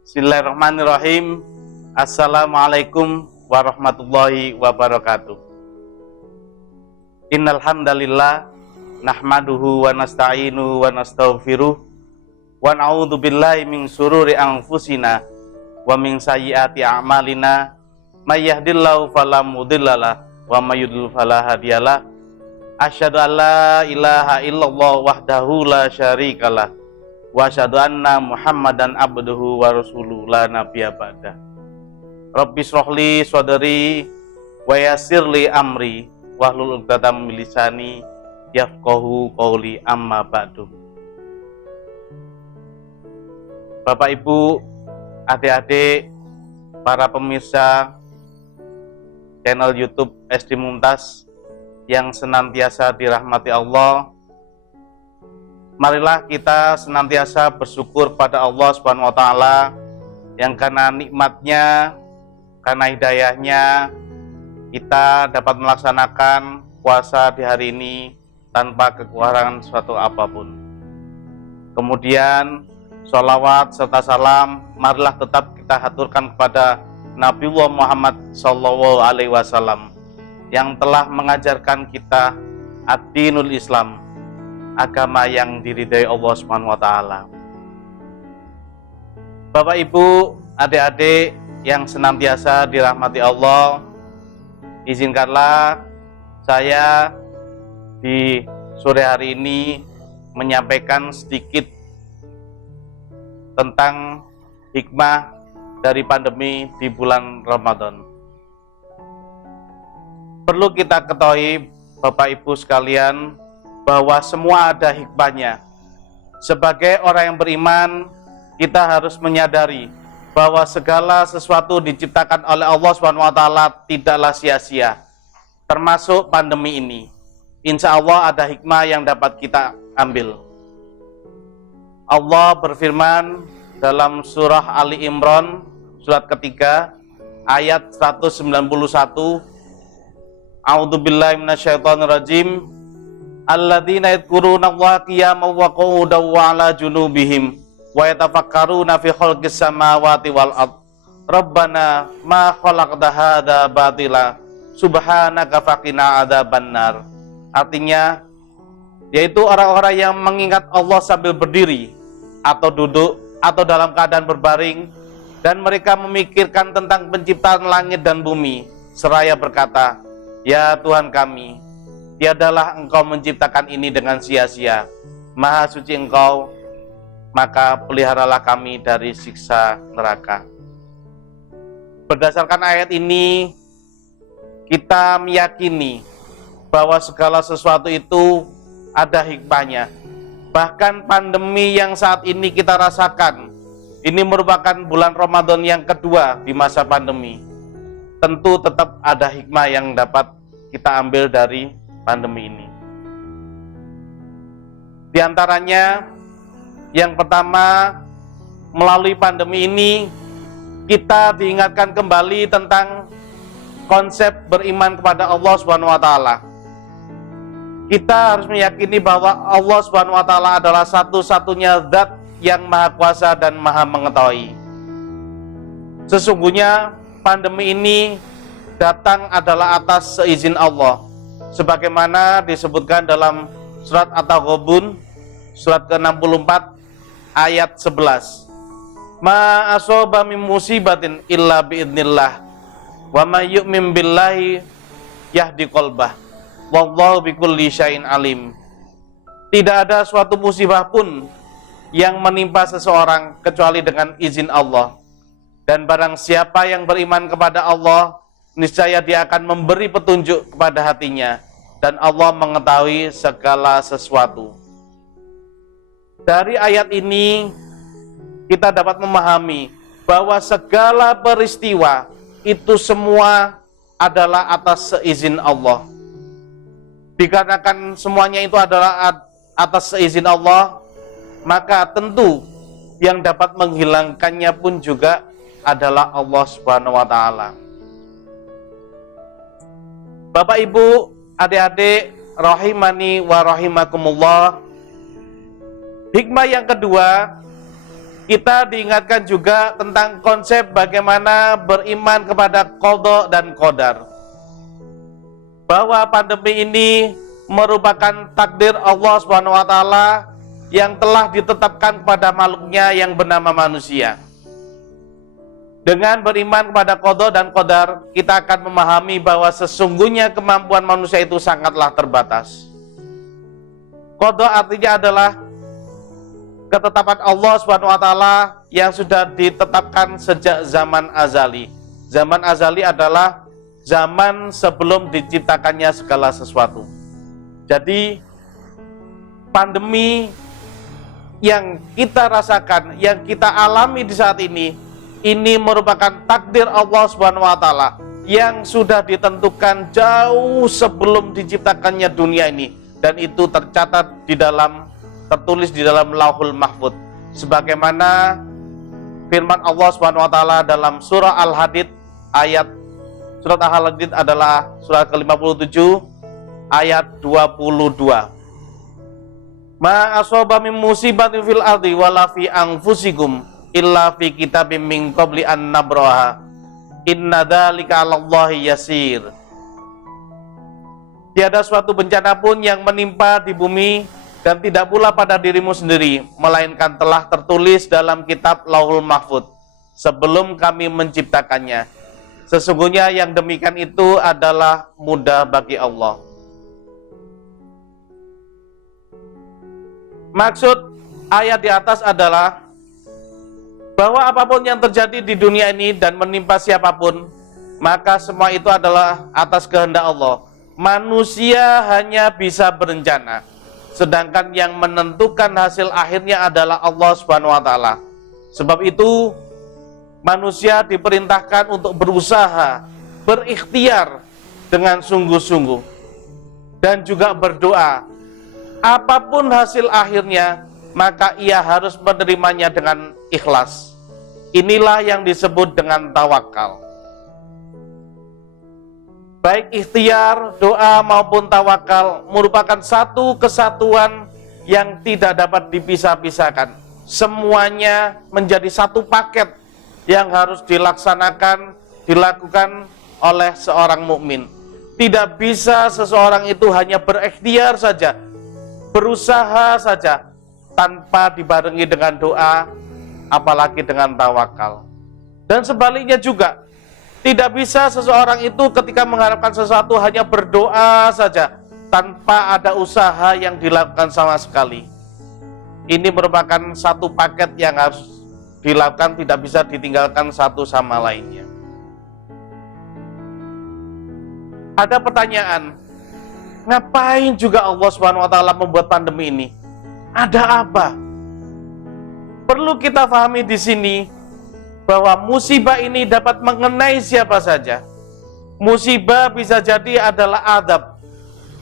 Bismillahirrahmanirrahim. Assalamualaikum warahmatullahi wabarakatuh. Innal hamdalillah nahmaduhu wa nasta'inuhu wa nastaghfiruh wa na'udzu billahi min syururi anfusina wa min sayyiati a'malina may yahdihillahu fala mudhillalah wa may yudlil fala hadiyalah. Asyhadu an la ilaha illallah wahdahu la syarikalah wa asyhadu anna Muhammadan abduhu wa rasuluhu la nabiyya ba'dah. Rabbi shrahli sadri wa yassirli amri wahlul 'uqdatam min lisani yafqahu qawli, amma ba'du. Bapak Ibu, adik-adik, para pemirsa channel YouTube SD Mumtaz yang senantiasa dirahmati Allah, marilah kita senantiasa bersyukur pada Allah Subhanahu wa taala yang karena nikmatnya, karena hidayahnya kita dapat melaksanakan puasa di hari ini tanpa kekurangan suatu apapun. Kemudian sholawat serta salam marilah tetap kita haturkan kepada Nabiullah Muhammad SAW yang telah mengajarkan kita ad-dinul Islam, agama yang diridhai Allah Subhanahu wa taala. Bapak Ibu, adik-adik yang senantiasa dirahmati Allah, izinkanlah saya di sore hari ini menyampaikan sedikit tentang hikmah dari pandemi di bulan Ramadan. Perlu kita ketahui, Bapak Ibu sekalian, bahwa semua ada hikmahnya. Sebagai orang yang beriman, kita harus menyadari bahwa segala sesuatu diciptakan oleh Allah SWT tidaklah sia-sia, termasuk pandemi ini. Insya Allah ada hikmah yang dapat kita ambil. Allah berfirman dalam surah Ali Imran, surat ketiga, ayat 191, A'udzubillahi minasyaitonirrajim, alladzina yadhkuruna Allaha qiyaman wa qu'udan wa 'ala junubihim wa yatafakkaruna fi khalqis samawati wal ard rabbana ma khalaqta hadza batila subhanaka faqina adzabannar. Artinya yaitu orang-orang yang mengingat Allah sambil berdiri atau duduk atau dalam keadaan berbaring, dan mereka memikirkan tentang penciptaan langit dan bumi seraya berkata, ya Tuhan kami, tiadalah Engkau menciptakan ini dengan sia-sia. Maha suci Engkau, maka peliharalah kami dari siksa neraka. Berdasarkan ayat ini, kita meyakini bahwa segala sesuatu itu ada hikmahnya. Bahkan pandemi yang saat ini kita rasakan, ini merupakan bulan Ramadan yang kedua di masa pandemi. Tentu tetap ada hikmah yang dapat kita ambil dari pandemi ini. Di antaranya, yang pertama, melalui pandemi ini kita diingatkan kembali tentang konsep beriman kepada Allah Subhanahu wa taala. Kita harus meyakini bahwa Allah Subhanahu wa taala adalah satu-satunya zat yang maha kuasa dan maha mengetahui. Sesungguhnya pandemi ini datang adalah atas seizin Allah, sebagaimana disebutkan dalam surat At-Taghabun, surat ke-64 ayat 11. Ma asoba min musibatin illa biidznillah wa may yu'min billahi yahdi qalbah wallahu bikulli syai'in alim. Tidak ada suatu musibah pun yang menimpa seseorang kecuali dengan izin Allah. Dan barang siapa yang beriman kepada Allah, niscaya dia akan memberi petunjuk kepada hatinya, dan Allah mengetahui segala sesuatu. Dari ayat ini kita dapat memahami bahwa segala peristiwa itu semua adalah atas seizin Allah. Dikarenakan semuanya itu adalah atas seizin Allah, maka tentu yang dapat menghilangkannya pun juga adalah Allah Subhanahu wa taala. Bapak Ibu, adik-adik rahimani wa rahimakumullah. Hikmah yang kedua, kita diingatkan juga tentang konsep bagaimana beriman kepada qada dan qadar. Bahwa pandemi ini merupakan takdir Allah Subhanahu wa taala yang telah ditetapkan kepada makhluknya yang bernama manusia. Dengan beriman kepada qada dan qadar, kita akan memahami bahwa sesungguhnya kemampuan manusia itu sangatlah terbatas. Qada artinya adalah ketetapan Allah Subhanahu wa taala yang sudah ditetapkan sejak zaman azali. Zaman azali adalah zaman sebelum diciptakannya segala sesuatu. Jadi pandemi yang kita rasakan, yang kita alami di saat ini merupakan takdir Allah Subhanahu wa taala yang sudah ditentukan jauh sebelum diciptakannya dunia ini, dan itu tertulis di dalam Lauhul Mahfuz, sebagaimana firman Allah Subhanahu wa taala dalam surah Al-Hadid surat Al-Hadid adalah surah ke-57 ayat 22. Ma asaba min musibatin fil ardi wala fi anfusikum illa fi kitabim min qabli an nabraha inna dzalika 'alallahi yasir. Tiada suatu bencana pun yang menimpa di bumi dan tidak pula pada dirimu sendiri, melainkan telah tertulis dalam kitab Lauhul Mahfuz sebelum kami menciptakannya. Sesungguhnya yang demikian itu adalah mudah bagi Allah. Maksud ayat di atas adalah bahwa apapun yang terjadi di dunia ini dan menimpa siapapun, maka semua itu adalah atas kehendak Allah. Manusia hanya bisa berencana, sedangkan yang menentukan hasil akhirnya adalah Allah Subhanahu wa taala. Sebab itu manusia diperintahkan untuk berusaha, berikhtiar dengan sungguh-sungguh, dan juga berdoa. Apapun hasil akhirnya, maka ia harus menerimanya dengan ikhlas. Inilah yang disebut dengan tawakal. Baik ikhtiar, doa maupun tawakal merupakan satu kesatuan yang tidak dapat dipisah-pisahkan. Semuanya menjadi satu paket yang harus dilakukan oleh seorang mukmin. Tidak bisa seseorang itu hanya berikhtiar saja, berusaha saja, tanpa dibarengi dengan doa, apalagi dengan tawakal. Dan sebaliknya juga, tidak bisa seseorang itu ketika mengharapkan sesuatu hanya berdoa saja, tanpa ada usaha yang dilakukan sama sekali. Ini merupakan satu paket yang harus dilakukan, tidak bisa ditinggalkan satu sama lainnya. Ada pertanyaan, ngapain juga Allah Subhanahu wa taala membuat pandemi ini? Ada apa? Perlu kita pahami di sini bahwa musibah ini dapat mengenai siapa saja. Musibah bisa jadi adalah azab,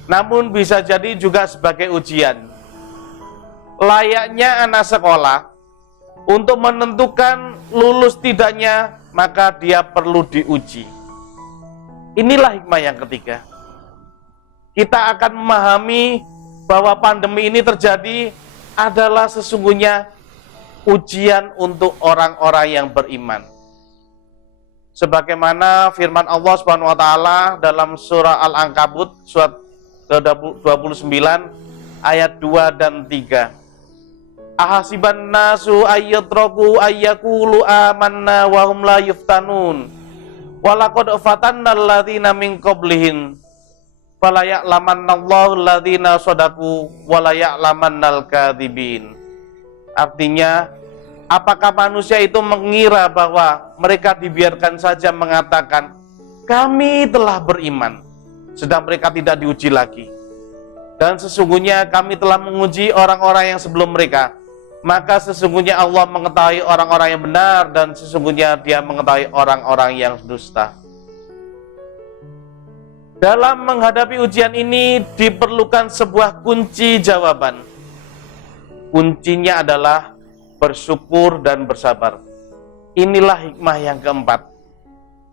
namun bisa jadi juga sebagai ujian. Layaknya anak sekolah, untuk menentukan lulus tidaknya, maka dia perlu diuji. Inilah hikmah yang ketiga. Kita akan memahami bahwa pandemi ini terjadi adalah sesungguhnya ujian untuk orang-orang yang beriman. Sebagaimana firman Allah Subhanahu wa taala dalam surah Al-Ankabut surat ke-29 ayat 2 dan 3. Ahasiban nasu ayyatraku ayyakulu amanna wa hum la yuftanun. Walaqad fatannal ladzina min qablihim fala ya'lamannallahu alladzina shadaku wa la ya'lamannal kadzibin. Artinya, apakah manusia itu mengira bahwa mereka dibiarkan saja mengatakan kami telah beriman, sedang mereka tidak diuji lagi. Dan sesungguhnya kami telah menguji orang-orang yang sebelum mereka. Maka sesungguhnya Allah mengetahui orang-orang yang benar, dan sesungguhnya Dia mengetahui orang-orang yang dusta. Dalam menghadapi ujian ini diperlukan sebuah kunci jawaban. kuncinya adalah bersyukur dan bersabar. Inilah hikmah yang keempat.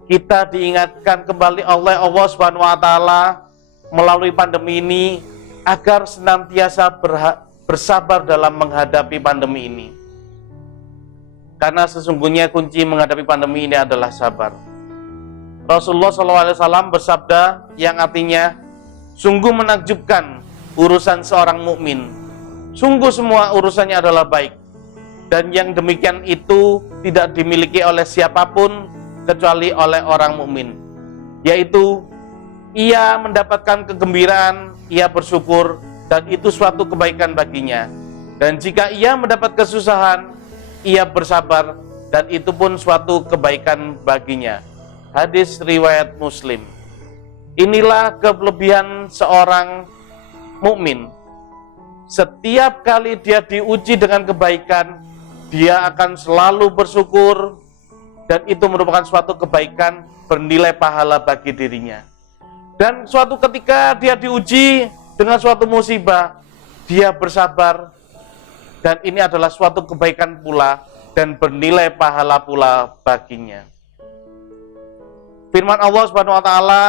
Kita diingatkan kembali oleh Allah Subhanahu wa taala melalui pandemi ini agar senantiasa bersabar dalam menghadapi pandemi ini. Karena sesungguhnya kunci menghadapi pandemi ini adalah sabar. Rasulullah SAW bersabda yang artinya, sungguh menakjubkan urusan seorang mukmin. Sungguh semua urusannya adalah baik. Dan yang demikian itu tidak dimiliki oleh siapapun kecuali oleh orang mukmin. Yaitu, ia mendapatkan kegembiraan, ia bersyukur, dan itu suatu kebaikan baginya. Dan jika ia mendapat kesusahan, ia bersabar, dan itu pun suatu kebaikan baginya. Hadis riwayat Muslim. Inilah kelebihan seorang mukmin. Setiap kali dia diuji dengan kebaikan, dia akan selalu bersyukur, dan itu merupakan suatu kebaikan bernilai pahala bagi dirinya. Dan suatu ketika dia diuji dengan suatu musibah, dia bersabar, dan ini adalah suatu kebaikan pula dan bernilai pahala pula baginya. Firman Allah Subhanahu wa taala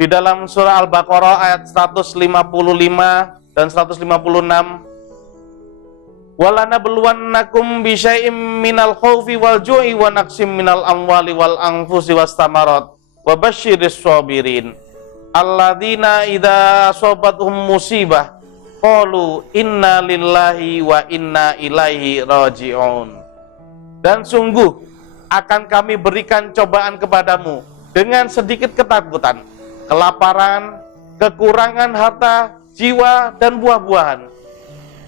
di dalam surah Al-Baqarah ayat 155 dan 156, "Walanabluwannakum bisyai'im minal khaufi wal ju'i wa naqsim minal amwali wal anfusi was thamarat wa basyiris shabirin alladzina idza asabathum musibah qalu inna lillahi wa inna ilaihi raji'un." Dan sungguh akan kami berikan cobaan kepadamu dengan sedikit ketakutan, kelaparan, kekurangan harta, jiwa, dan buah-buahan.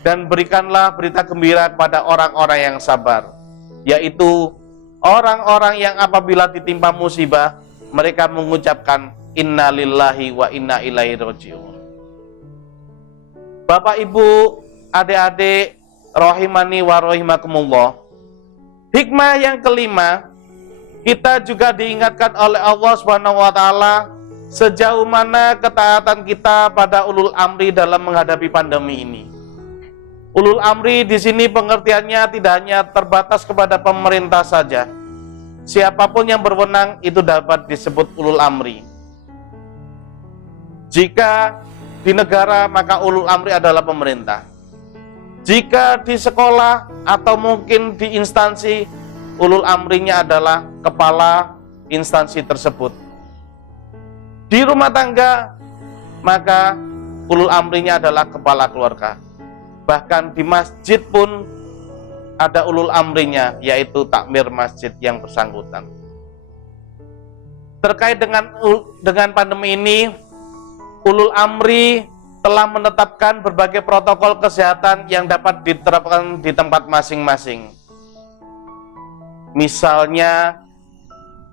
Dan berikanlah berita gembira kepada orang-orang yang sabar, yaitu orang-orang yang apabila ditimpa musibah, mereka mengucapkan inna lillahi wa inna ilaihi raji'un. Bapak, Ibu, adik-adik, rahimani wa rahimakumullah. Hikmah yang kelima, kita juga diingatkan oleh Allah Subhanahu wa taala sejauh mana ketaatan kita pada ulul amri dalam menghadapi pandemi ini. Ulul amri di sini pengertiannya tidak hanya terbatas kepada pemerintah saja. Siapapun yang berwenang itu dapat disebut ulul amri. Jika di negara, maka ulul amri adalah pemerintah. Jika di sekolah atau mungkin di instansi, ulul amrinya adalah kepala instansi tersebut. Di rumah tangga, maka ulul amrinya adalah kepala keluarga. Bahkan di masjid pun ada ulul amrinya, yaitu takmir masjid yang bersangkutan. Terkait dengan pandemi ini, ulul amri telah menetapkan berbagai protokol kesehatan yang dapat diterapkan di tempat masing-masing. Misalnya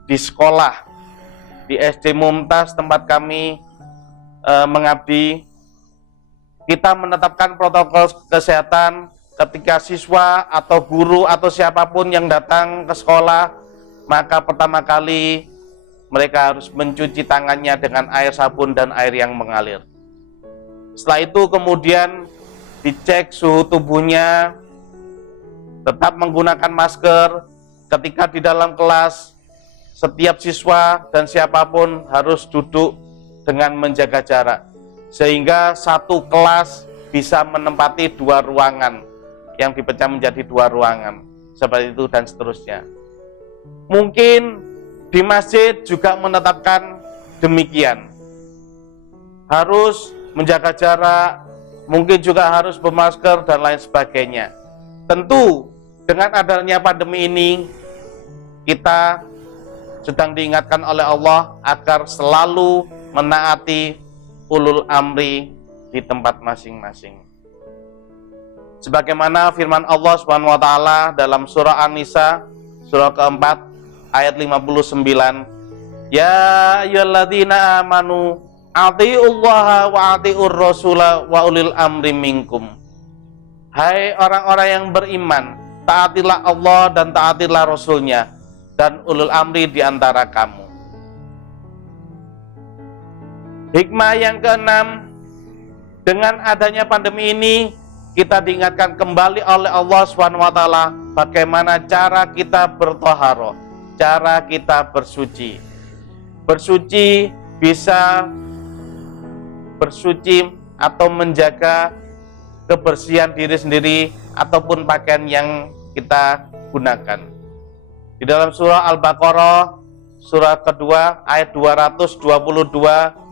di sekolah, di SD Mumtaz tempat kami mengabdi, kita menetapkan protokol kesehatan ketika siswa atau guru atau siapapun yang datang ke sekolah, maka pertama kali mereka harus mencuci tangannya dengan air sabun dan air yang mengalir. Setelah itu kemudian dicek suhu tubuhnya, tetap menggunakan masker. Ketika di dalam kelas, setiap siswa dan siapapun harus duduk dengan menjaga jarak, sehingga satu kelas bisa menempati 2 ruangan yang dipecah menjadi 2 ruangan, seperti itu dan seterusnya. Mungkin di masjid juga menetapkan demikian, harus menjaga jarak, mungkin juga harus bermasker dan lain sebagainya. Tentu dengan adanya pandemi ini, kita sedang diingatkan oleh Allah agar selalu menaati ulul amri di tempat masing-masing. Sebagaimana firman Allah Subhanahu wa taala dalam surah An-Nisa surah keempat ayat 59, "Ya ayyuhalladzina amanu atiullaha wa atiur rasula wa ulil amri minkum." Hai orang-orang yang beriman, taatilah Allah dan taatilah Rasulnya dan ulul amri di antara kamu. Hikmah yang keenam, dengan adanya pandemi ini kita diingatkan kembali oleh Allah SWT bagaimana cara kita bertoharoh, cara kita bersuci. Bersuci bisa bersuci atau menjaga kebersihan diri sendiri ataupun pakaian yang kita gunakan. Di dalam surah Al-Baqarah surah kedua ayat 222,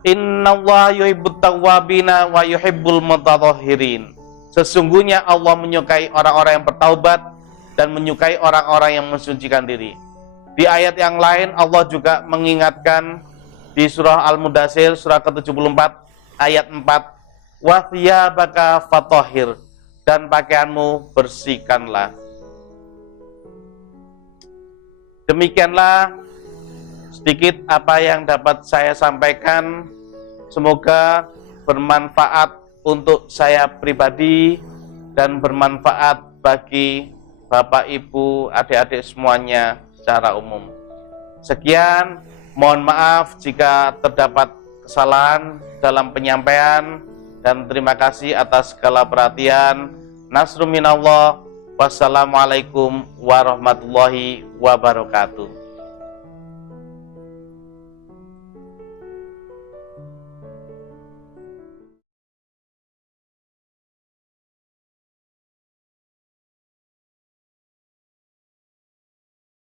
Innallaha yuhibbut tawwabina wa yuhibbul mutatahhirin. Sesungguhnya Allah menyukai orang-orang yang bertaubat dan menyukai orang-orang yang mensucikan diri. Di ayat yang lain Allah juga mengingatkan di surah Al-Mudaththir surah ke-74 ayat 4, wa thiyabaka fatahhir, dan pakaianmu bersihkanlah. Demikianlah sedikit apa yang dapat saya sampaikan. Semoga bermanfaat untuk saya pribadi dan bermanfaat bagi Bapak, Ibu, adik-adik semuanya secara umum. Sekian, mohon maaf jika terdapat kesalahan dalam penyampaian, dan terima kasih atas segala perhatian. Nasrun minallah. Wassalamualaikum warahmatullahi wabarakatuh.